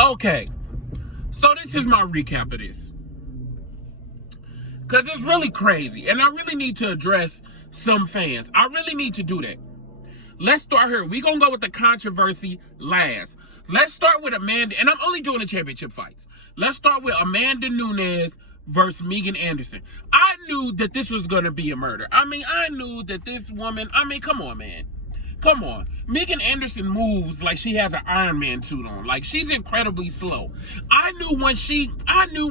Okay, so this is my recap of this. Because it's really crazy. And I really need to address some fans. I really need to do that. Let's start here. We're going to go with the controversy last. Let's start with Amanda. And I'm only doing the championship fights. Let's start with Amanda Nunes versus Megan Anderson. I knew that this was going to be a murder. I mean, I knew that this woman, come on, man. Come on. Megan Anderson moves like she has an Iron Man suit on. Like, she's incredibly slow. I knew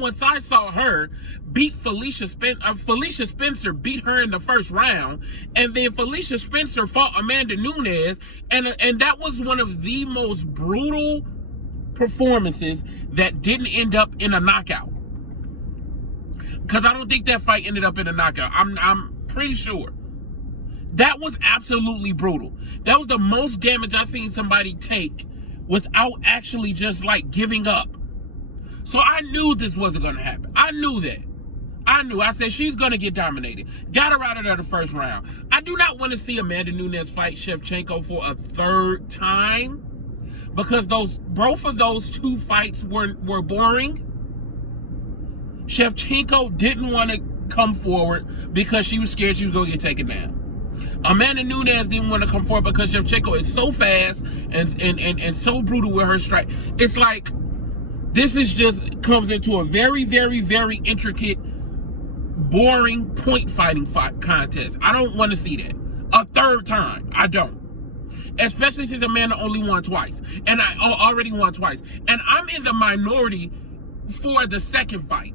once I saw her beat Felicia Spencer beat her in the first round, and then Felicia Spencer fought Amanda Nunes, and that was one of the most brutal performances that didn't end up in a knockout. Because I don't think that fight ended up in a knockout. I'm pretty sure. That was absolutely brutal. That was the most damage I've seen somebody take without actually just like giving up. So I knew this wasn't going to happen. I knew that. I said she's going to get dominated. Got her out of there the first round. I do not want to see Amanda Nunes fight Shevchenko for a third time, because both of those two fights were boring. Shevchenko didn't want to come forward because she was scared she was going to get taken down. Amanda Nunes didn't want to come forward because Shevchenko is so fast and so brutal with her strike. It's like, this is just comes into a very, very, very intricate, boring point fighting contest. I don't want to see that a third time. I don't. Especially since Amanda only won twice. And I already won twice. And I'm in the minority for the second fight.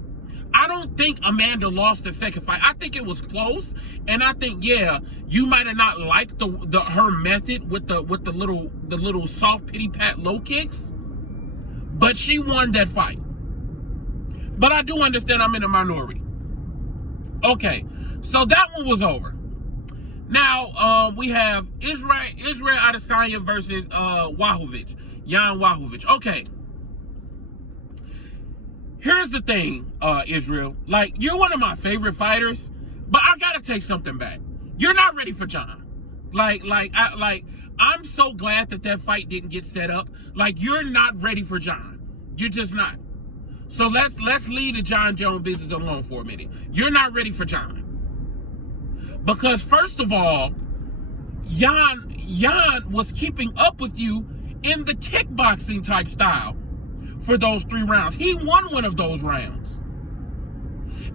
I don't think Amanda lost the second fight. I think it was close, and I think, yeah, you might have not liked her method with the little soft pity pat low kicks, but she won that fight. But I do understand I'm in the minority. Okay, so that one was over. Now we have Israel Adesanya versus Yall Wachowicz. Okay. Here's the thing, Israel. Like, you're one of my favorite fighters, but I gotta take something back. You're not ready for John. I'm so glad that fight didn't get set up. Like, you're not ready for John. You're just not. So let's leave the John Jones business alone for a minute. You're not ready for John. Because first of all, Jan was keeping up with you in the kickboxing type style. For those 3 rounds, he won one of those rounds,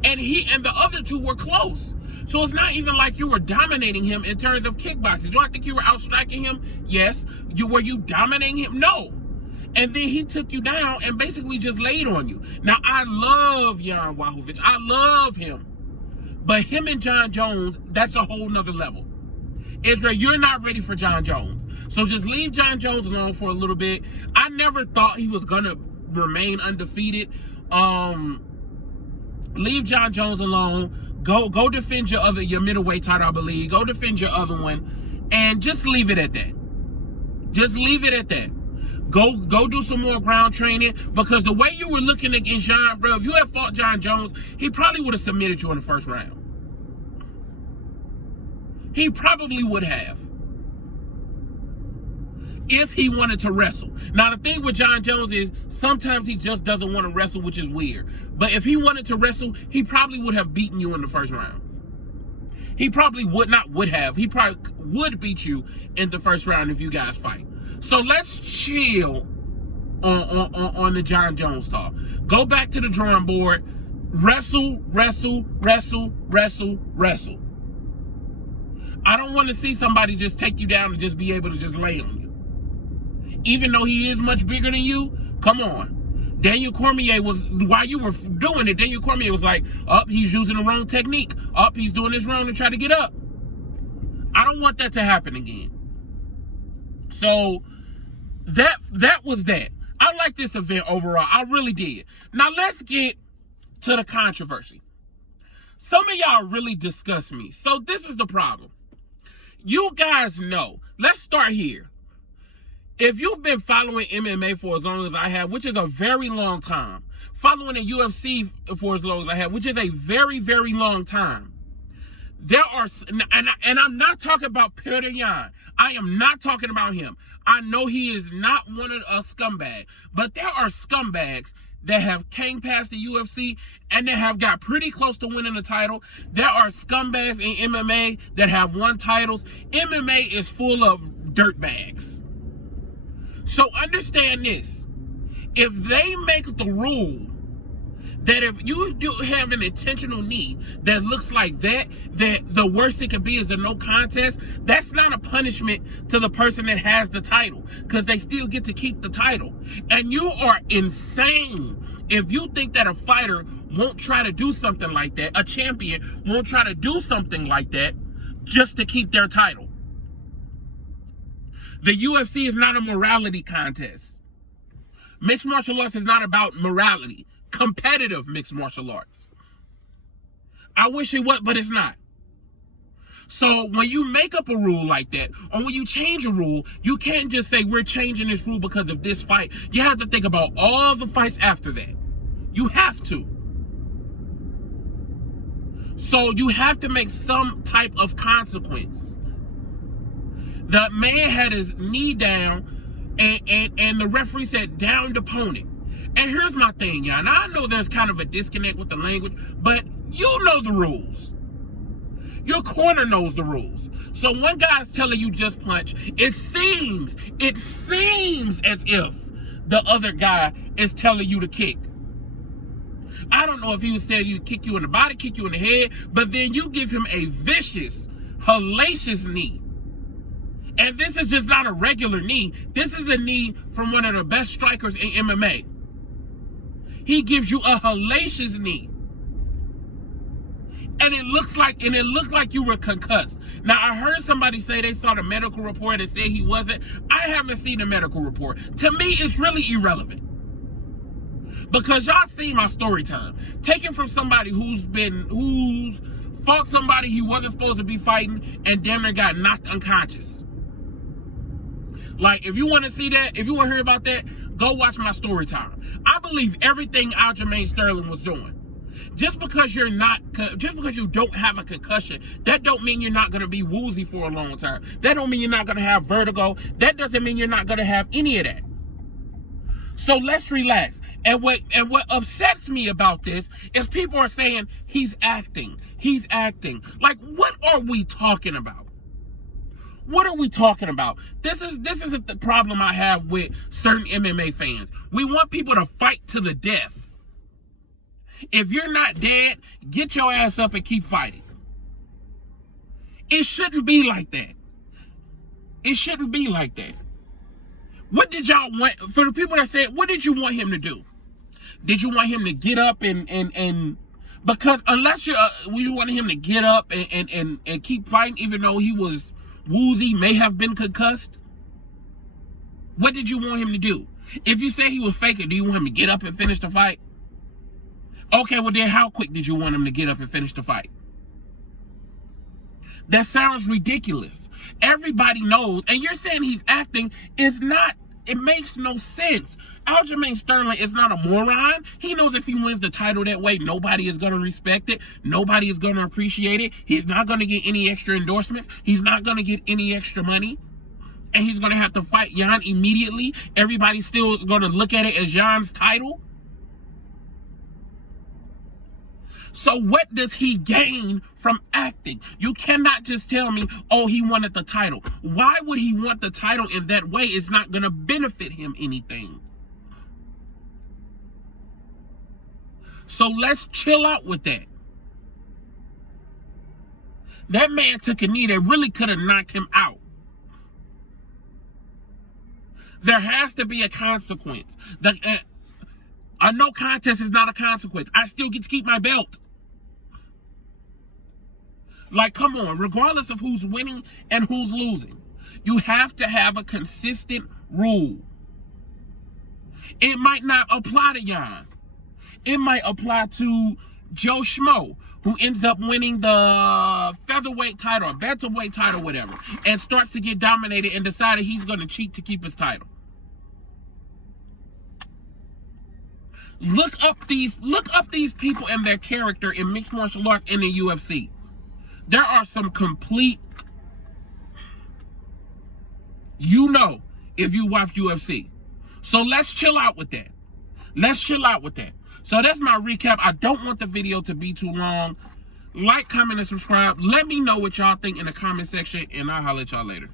and the other 2 were close. So it's not even like you were dominating him in terms of kickboxing. Do I think you were outstriking him? Yes. Were you dominating him? No. And then he took you down and basically just laid on you. Now, I love Yall Wachowicz. I love him, but him and John Jones, that's a whole nother level. Israel, you're not ready for John Jones. So just leave John Jones alone for a little bit. I never thought he was gonna remain undefeated. Leave John Jones alone. Go defend your middleweight title, I believe. Go defend your other one, and just leave it at that. Just leave it at that. Go do some more ground training, because the way you were looking against John, bro, if you had fought John Jones, he probably would have submitted you in the first round. He probably would have, if he wanted to wrestle. Now, the thing with John Jones is sometimes he just doesn't want to wrestle, which is weird. But if he wanted to wrestle, he probably would have beaten you in the first round. He probably he probably would beat you in the first round if you guys fight. So let's chill on the John Jones talk. Go back to the drawing board. Wrestle, wrestle, wrestle, wrestle, wrestle. I don't want to see somebody just take you down and just be able to just lay on you. Even though he is much bigger than you, come on. Daniel Cormier was, while you were doing it, Daniel Cormier was like, he's using the wrong technique. He's doing this wrong to try to get up. I don't want that to happen again. So that was that. I like this event overall. I really did. Now let's get to the controversy. Some of y'all really disgust me. So this is the problem. You guys know. Let's start here. If you've been following MMA for as long as I have, which is a very long time, following the UFC for as long as I have, which is a very, very long time, There are, and I'm not talking about Petr Yan. I am not talking about him. I know he is not one of a scumbag, but there are scumbags that have came past the UFC and that have got pretty close to winning the title. There are scumbags in MMA that have won titles. MMA is full of dirtbags. So understand this. If they make the rule that if you do have an intentional knee that looks like that the worst it could be is a no contest, that's not a punishment to the person that has the title, because they still get to keep the title. And you are insane if you think that a fighter won't try to do something like that, a champion won't try to do something like that just to keep their title. The UFC is not a morality contest. Mixed martial arts is not about morality. Competitive mixed martial arts. I wish it was, but it's not. So when you make up a rule like that, or when you change a rule, you can't just say we're changing this rule because of this fight. You have to think about all the fights after that. You have to. So you have to make some type of consequence. The man had his knee down, and the referee said downed opponent. And here's my thing, y'all. Now, I know there's kind of a disconnect with the language, but you know the rules. Your corner knows the rules. So when guy's telling you just punch, it seems as if the other guy is telling you to kick. I don't know if he was saying you kick you in the body, kick you in the head, but then you give him a vicious, hellacious knee. And this is just not a regular knee. This is a knee from one of the best strikers in MMA. He gives you a hellacious knee. And it looked like you were concussed. Now, I heard somebody say they saw the medical report and said he wasn't. I haven't seen the medical report. To me, it's really irrelevant. Because y'all see my story time. Taken from somebody who's fought somebody he wasn't supposed to be fighting and damn near got knocked unconscious. Like, if you want to see that, if you want to hear about that, go watch my story time. I believe everything Aljamain Sterling was doing. Just because you don't have a concussion, that don't mean you're not going to be woozy for a long time. That don't mean you're not going to have vertigo. That doesn't mean you're not going to have any of that. So let's relax. And what upsets me about this is people are saying he's acting. He's acting. Like, what are we talking about? What are we talking about? This isn't the problem I have with certain MMA fans. We want people to fight to the death. If you're not dead, get your ass up and keep fighting. It shouldn't be like that. It shouldn't be like that. What did y'all want? For the people that said, what did you want him to do? Did you want him to get up and because unless you wanted him to get up and keep fighting even though he was woozy, may have been concussed? What did you want him to do? If you say he was faking, do you want him to get up and finish the fight? Okay, well then how quick did you want him to get up and finish the fight? That sounds ridiculous. Everybody knows, and you're saying he's acting is not, it makes no sense. Aljamain Sterling is not a moron. He knows if he wins the title that way, nobody is going to respect it. Nobody is going to appreciate it. He's not going to get any extra endorsements. He's not going to get any extra money. And he's going to have to fight Jan immediately. Everybody's still going to look at it as Jan's title. So what does he gain from acting? You cannot just tell me, oh, he wanted the title. Why would he want the title in that way? It's not going to benefit him anything. So let's chill out with that. That man took a knee that really could have knocked him out. There has to be a consequence. A no contest is not a consequence. I still get to keep my belt. Like, come on, regardless of who's winning and who's losing, you have to have a consistent rule. It might not apply to Jan. It might apply to Joe Schmo, who ends up winning the featherweight title or bantamweight title, whatever, and starts to get dominated and decided he's going to cheat to keep his title. Look up these people and their character in mixed martial arts in the UFC. There are some complete, you know, if you watch UFC. So let's chill out with that. Let's chill out with that. So that's my recap. I don't want the video to be too long. Like, comment, and subscribe. Let me know what y'all think in the comment section, and I'll holler at y'all later.